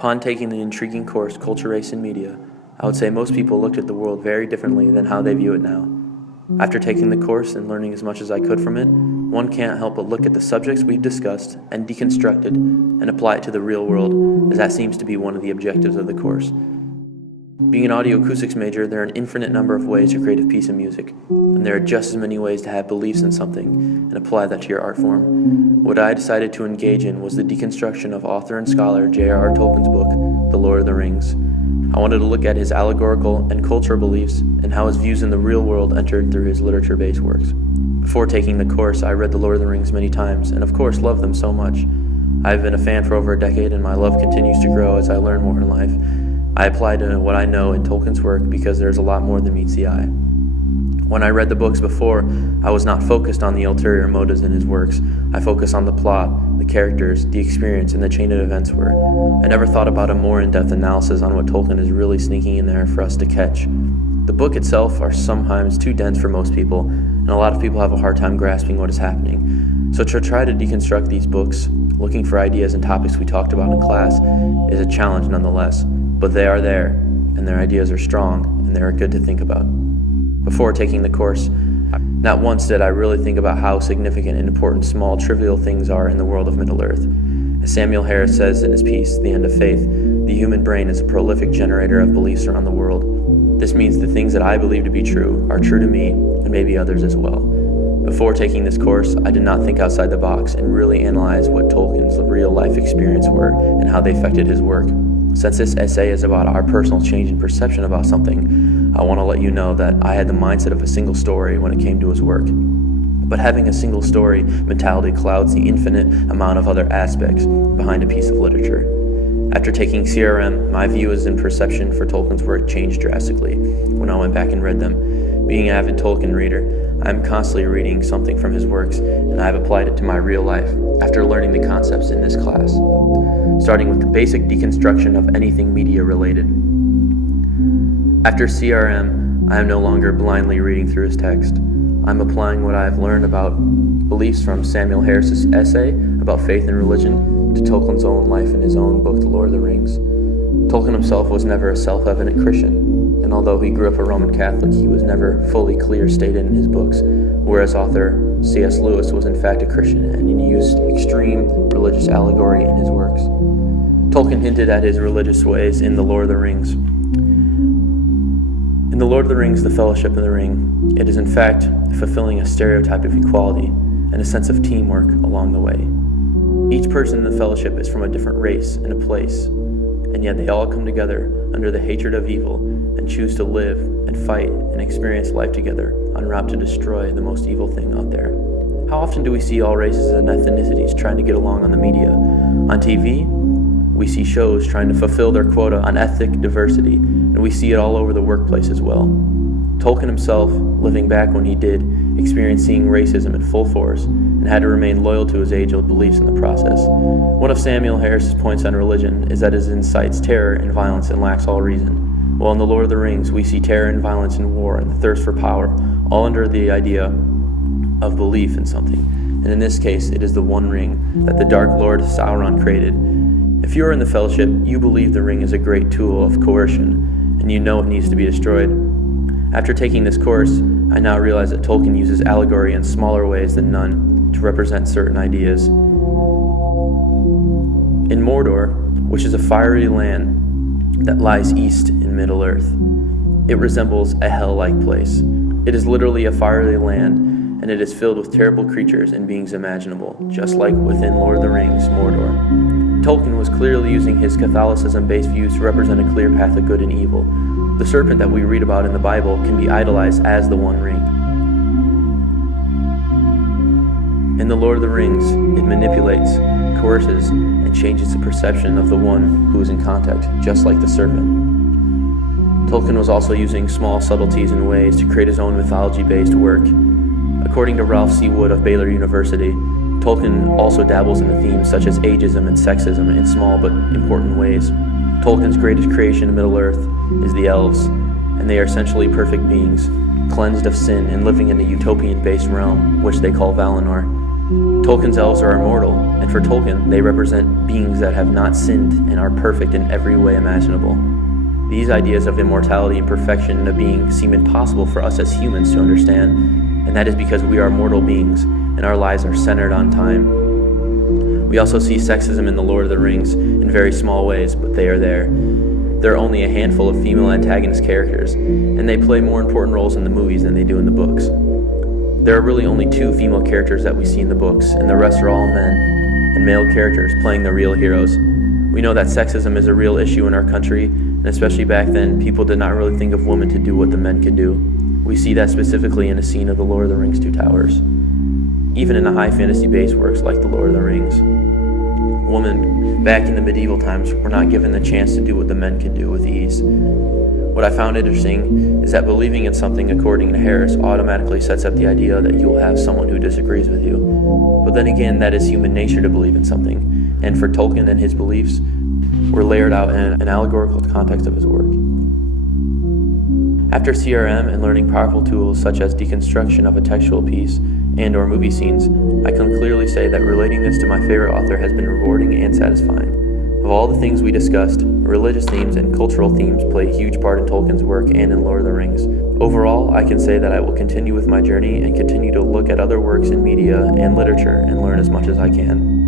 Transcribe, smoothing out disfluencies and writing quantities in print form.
Upon taking the intriguing course Culture, Race, and Media, I would say most people looked at the world very differently than how they view it now. After taking the course and learning as much as I could from it, one can't help but look at the subjects we've discussed and deconstructed and apply it to the real world, as that seems to be one of the objectives of the course. Being an audio acoustics major, there are an infinite number of ways to create a piece of music, and there are just as many ways to have beliefs in something and apply that to your art form. What I decided to engage in was the deconstruction of author and scholar J.R.R. Tolkien's book, The Lord of the Rings. I wanted to look at his allegorical and cultural beliefs and how his views in the real world entered through his literature-based works. Before taking the course, I read The Lord of the Rings many times, and of course loved them so much. I've been a fan for over a decade, and my love continues to grow as I learn more in life. I apply to what I know in Tolkien's work because there's a lot more than meets the eye. When I read the books before, I was not focused on the ulterior motives in his works. I focused on the plot, the characters, the experience, and the chain of events were. I never thought about a more in-depth analysis on what Tolkien is really sneaking in there for us to catch. The book itself are sometimes too dense for most people, and a lot of people have a hard time grasping what is happening. So to try to deconstruct these books, looking for ideas and topics we talked about in class, is a challenge nonetheless. But they are there, and their ideas are strong, and they are good to think about. Before taking the course, not once did I really think about how significant and important small, trivial things are in the world of Middle-earth. As Samuel Harris says in his piece, The End of Faith, the human brain is a prolific generator of beliefs around the world. This means the things that I believe to be true are true to me, and maybe others as well. Before taking this course, I did not think outside the box and really analyze what Tolkien's real-life experience were and how they affected his work. Since this essay is about our personal change in perception about something, I want to let you know that I had the mindset of a single story when it came to his work. But having a single story mentality clouds the infinite amount of other aspects behind a piece of literature. After taking CRM, my views and perception for Tolkien's work changed drastically when I went back and read them. Being an avid Tolkien reader, I'm constantly reading something from his works, and I have applied it to my real life after learning the concepts in this class, starting with the basic deconstruction of anything media related. After CRM, I am no longer blindly reading through his text. I'm applying what I have learned about beliefs from Samuel Harris's essay about faith and religion to Tolkien's own life in his own book, The Lord of the Rings. Tolkien himself was never a self-evident Christian, and although he grew up a Roman Catholic, he was never fully clear stated in his books, whereas author C.S. Lewis was in fact a Christian, and he used extreme religious allegory in his works. Tolkien hinted at his religious ways in The Lord of the Rings. In The Lord of the Rings, The Fellowship of the Ring, it is in fact fulfilling a stereotype of equality and a sense of teamwork along the way. Each person in the Fellowship is from a different race and a place, and yet they all come together under the hatred of evil and choose to live and fight and experience life together en route to destroy the most evil thing out there. How often do we see all races and ethnicities trying to get along on the media? On TV, we see shows trying to fulfill their quota on ethnic diversity, and we see it all over the workplace as well. Tolkien himself, living back when he did, experienced seeing racism in full force and had to remain loyal to his age-old beliefs in the process. One of Samuel Harris's points on religion is that it incites terror and violence and lacks all reason. While in The Lord of the Rings, we see terror and violence and war and the thirst for power, all under the idea of belief in something. And in this case, it is the One Ring that the Dark Lord Sauron created. If you are in the Fellowship, you believe the ring is a great tool of coercion, and you know it needs to be destroyed. After taking this course, I now realize that Tolkien uses allegory in smaller ways than none to represent certain ideas. In Mordor, which is a fiery land that lies east in Middle-earth, it resembles a hell-like place. It is literally a fiery land, and it is filled with terrible creatures and beings imaginable, just like within Lord of the Rings, Mordor. Tolkien was clearly using his Catholicism-based views to represent a clear path of good and evil. The serpent that we read about in the Bible can be idolized as the One Ring. In The Lord of the Rings, it manipulates, coerces, and changes the perception of the one who is in contact, just like the serpent. Tolkien was also using small subtleties and ways to create his own mythology-based work. According to Ralph C. Wood of Baylor University, Tolkien also dabbles in the themes such as ageism and sexism in small but important ways. Tolkien's greatest creation in Middle-earth is the elves, and they are essentially perfect beings, cleansed of sin and living in a utopian-based realm, which they call Valinor. Tolkien's elves are immortal, and for Tolkien, they represent beings that have not sinned and are perfect in every way imaginable. These ideas of immortality and perfection in a being seem impossible for us as humans to understand, and that is because we are mortal beings, and our lives are centered on time. We also see sexism in The Lord of the Rings in very small ways, but they are there. There are only a handful of female antagonist characters, and they play more important roles in the movies than they do in the books. There are really only 2 female characters that we see in the books, and the rest are all men, and male characters playing the real heroes. We know that sexism is a real issue in our country, and especially back then, people did not really think of women to do what the men could do. We see that specifically in a scene of The Lord of the Rings Two Towers. Even in the high fantasy-based works like The Lord of the Rings. Women, back in the medieval times, were not given the chance to do what the men could do with ease. What I found interesting is that believing in something, according to Harris, automatically sets up the idea that you will have someone who disagrees with you. But then again, that is human nature to believe in something, and for Tolkien and his beliefs were layered out in an allegorical context of his work. After CRM and learning powerful tools such as deconstruction of a textual piece and/or movie scenes, I can clearly say that relating this to my favorite author has been rewarding and satisfying. Of all the things we discussed, religious themes and cultural themes play a huge part in Tolkien's work and in Lord of the Rings. Overall, I can say that I will continue with my journey and continue to look at other works in media and literature and learn as much as I can.